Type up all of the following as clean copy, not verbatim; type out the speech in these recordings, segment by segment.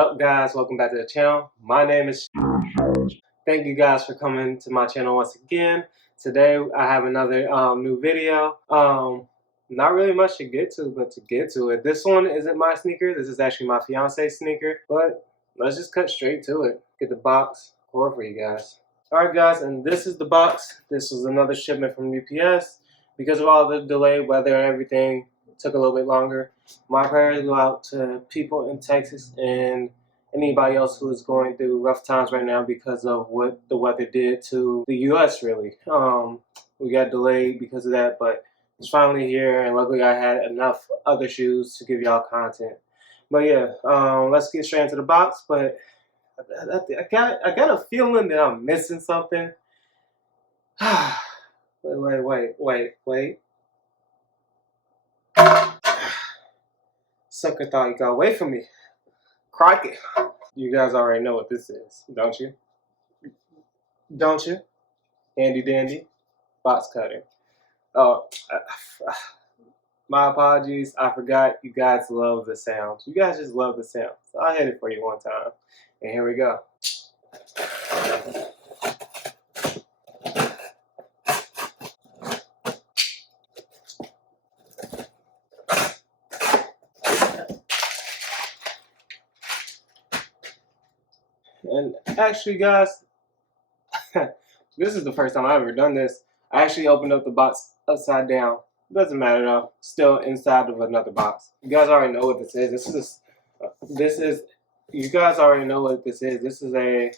up, guys? Welcome back to the channel. My name is Thank you guys for coming to my channel once again. Today I have another new video. Not really much to get to, but to get to it. This one isn't my sneaker. This is actually my fiance's sneaker. But let's just cut straight to it. Get the box for you guys. Alright guys, and this is the box. This was another shipment from UPS. Because of all the delayed weather and everything, it took a little bit longer. My prayers go out to people in Texas and anybody else who is going through rough times right now because of what the weather did to the U.S. really. We got delayed because of that, but it's finally here, and luckily I had enough other shoes to give y'all content. But yeah, let's get straight into the box. But I got a feeling that I'm missing something. Wait. Sucker thought you got away from me. Crikey. You guys already know what this is, don't you? Don't you? Handy dandy box cutter. Oh, my apologies. I forgot you guys love the sound. You guys just love the sound. So I'll hit it for you one time. And here we go. And actually, guys, this is the first time I've ever done this. I actually opened up the box upside down. Doesn't matter though. Still inside of another box. You guys already know what this is. You guys already know what this is. This is a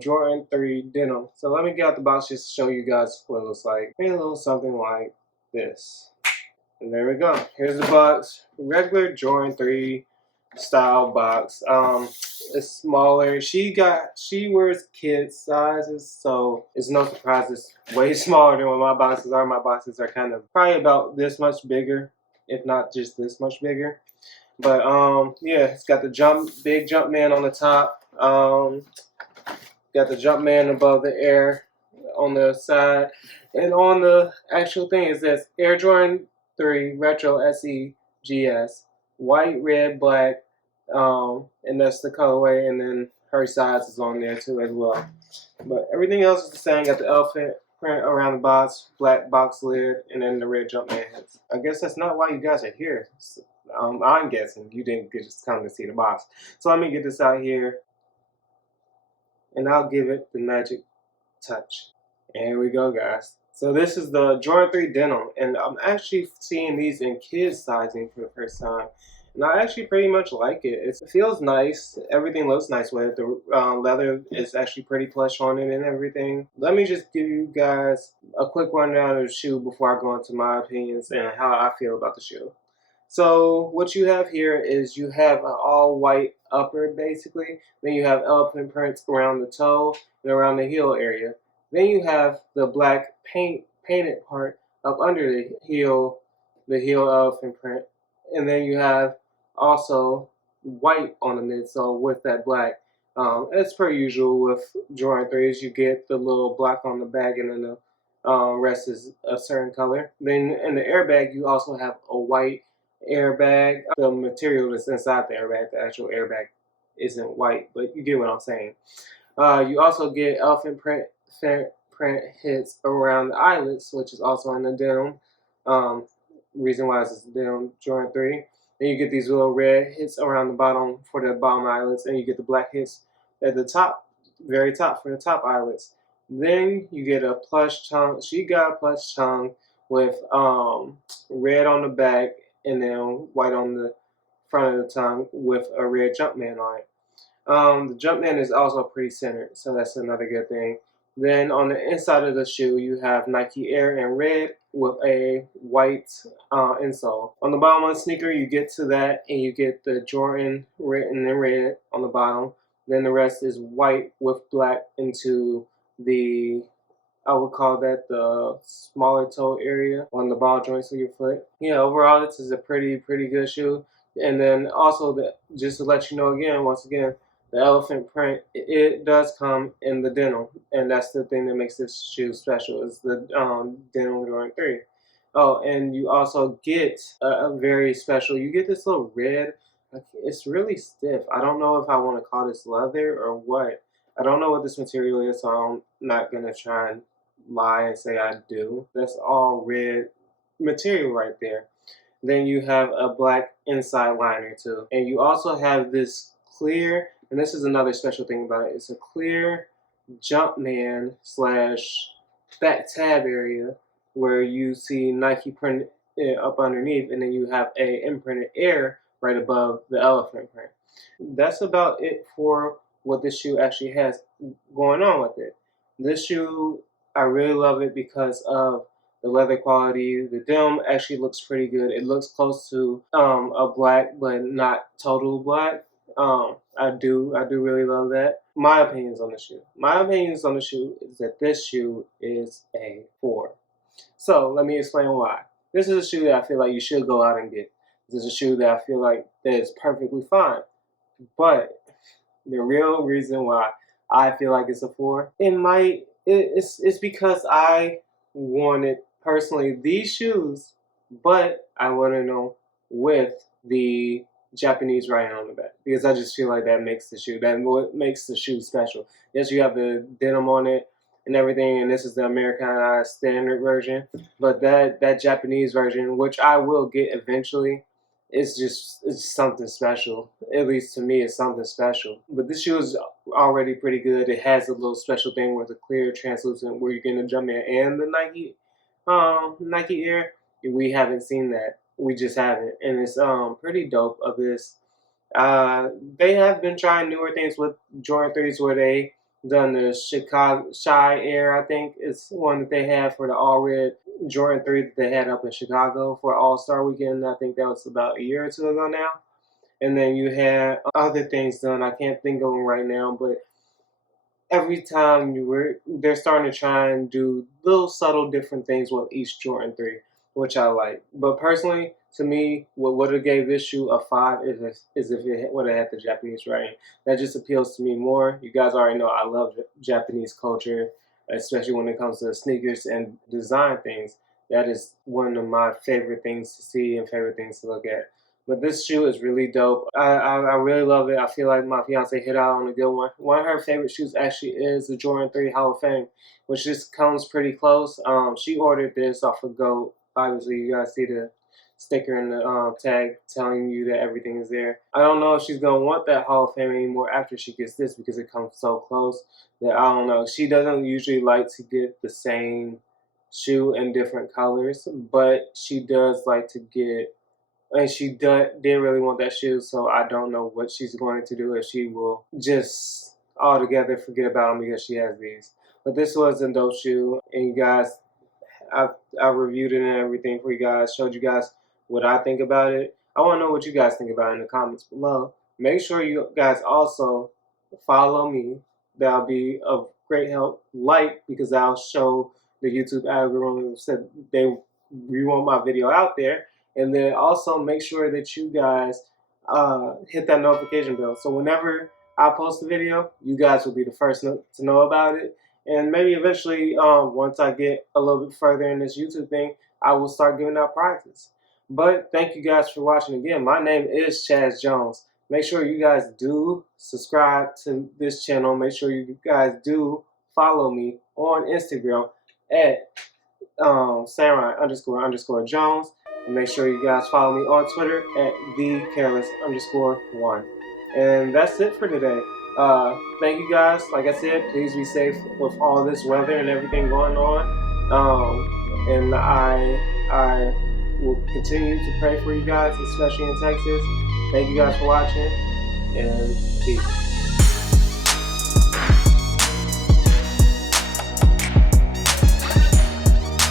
Jordan 3 denim. So let me get out the box just to show you guys what it looks like. Maybe a little something like this. And there we go. Here's the box. Regular Jordan 3 style box. It's smaller. She wears kids sizes, so it's no surprise it's way smaller than what my boxes are. My boxes are kind of probably about this much bigger, if not just this much bigger. But yeah, it's got the big jump man on the top. Got the jump man above the air on the side, and on the actual thing is this Air Jordan 3 Retro SE GS, white, red, black, and that's the colorway, and then her size is on there too as well. But everything else is the same. Got the elephant print around the box, black box lid, and then the red Jumpman heads. I guess that's not why you guys are here. I'm guessing you didn't just come to see the box. So let me get this out here, and I'll give it the magic touch. And here we go, guys. So this is the Jordan 3 denim, and I'm actually seeing these in kids sizing for the first time. And I actually pretty much like it. It feels nice. Everything looks nice with it. The leather is actually pretty plush on it and everything. Let me just give you guys a quick rundown of the shoe before I go into my opinions and how I feel about the shoe. So what you have here is you have an all white upper basically. Then you have elephant prints around the toe and around the heel area. Then you have the black painted part up under the heel elephant print. And then you have also white on the midsole with that black. As per usual with Jordan 3s, you get the little black on the bag, and then the rest is a certain color. Then in the airbag, you also have a white airbag. The material that's inside the airbag, the actual airbag, isn't white, but you get what I'm saying. You also get elephant print hits around the eyelets, which is also in the denim. Reason why it's denim Jordan 3. Then you get these little red hits around the bottom for the bottom eyelets, and you get the black hits at the top, very top for the top eyelets. Then you get a plush tongue. She got a plush tongue with red on the back and then white on the front of the tongue with a red Jumpman on it. The Jumpman is also pretty centered, so that's another good thing. Then on the inside of the shoe, you have Nike Air in red with a white insole. On the bottom of the sneaker, you get to that and you get the Jordan written in red on the bottom. Then the rest is white with black into the, I would call that the smaller toe area on the ball joints of your foot. Yeah, overall, this is a pretty good shoe. And then also, just to let you know again, once again, the elephant print, it does come in the denim, and that's the thing that makes this shoe special, is the denim Jordan 3. Oh, and you also get a very special, you get this little red, It's really stiff. I don't know if I want to call this leather or what. I don't know what this material is, so I'm not gonna try and lie and say I do. That's all red material right there. Then you have a black inside liner too. And you also have this clear, and this is another special thing about it, it's a clear Jumpman slash back tab area where you see Nike printed up underneath, and then you have a imprinted air right above the elephant print. That's about it for what this shoe actually has going on with it. This shoe, I really love it because of the leather quality. The denim actually looks pretty good. It looks close to a black, but not total black. I do really love that. My opinions on the shoe. My opinions on the shoe is that this shoe is a 4. So let me explain why. This is a shoe that I feel like you should go out and get. This is a shoe that I feel like that is perfectly fine. But the real reason why I feel like it's a 4, it's because I wanted personally these shoes, but I wanted them with the Japanese writing on the back because I just feel like that makes the shoe makes the shoe special. Yes, you have the denim on it and everything, and this is the Americanized standard version, but that Japanese version, which I will get eventually, it's something special. At least to me, it's something special. But this shoe is already pretty good. It has a little special thing with a clear translucent where you get the Jumpman and the Nike Air. We haven't seen that. We just haven't, and it's pretty dope. Of this, they have been trying newer things with Jordan 3s where they done the Chicago Shy Air. I think it's one that they have for the all red Jordan 3 that they had up in Chicago for All Star Weekend. I think that was about a year or two ago now. And then you had other things done. I can't think of them right now, but every time they're starting to try and do little subtle different things with each Jordan 3, which I like. But personally, to me, what would have gave this shoe a 5 is if it would have had the Japanese writing. That just appeals to me more. You guys already know I love Japanese culture, especially when it comes to sneakers and design things. That is one of my favorite things to see and favorite things to look at. But this shoe is really dope. I really love it. I feel like my fiance hit out on a good one. One of her favorite shoes actually is the Jordan 3 Hall of Fame, which just comes pretty close. She ordered this off of GOAT. Obviously, you guys see the sticker in the tag telling you that everything is there. I don't know if she's going to want that Hall of Fame anymore after she gets this because it comes so close that I don't know. She doesn't usually like to get the same shoe in different colors, but she does like to get, and she did really want that shoe, so I don't know what she's going to do, if she will just altogether forget about them because she has these. But this was a dope shoe, and you guys, I reviewed it and everything for you guys, showed you guys what I think about it. I want to know what you guys think about it in the comments below. Make sure you guys also follow me. That'll be of great help. Like, because I'll show the YouTube algorithm said we want my video out there. And then also make sure that you guys hit that notification bell. So whenever I post a video, you guys will be the first to know about it. And maybe eventually, once I get a little bit further in this YouTube thing, I will start giving out prizes. But thank you guys for watching again. My name is Chaz Jones. Make sure you guys do subscribe to this channel. Make sure you guys do follow me on Instagram at samurai__Jones. And make sure you guys follow me on Twitter at thecareless_1. And that's it for today. Thank you guys. Like I said, please be safe with all this weather and everything going on. And I will continue to pray for you guys, especially in Texas. Thank you guys for watching, and peace.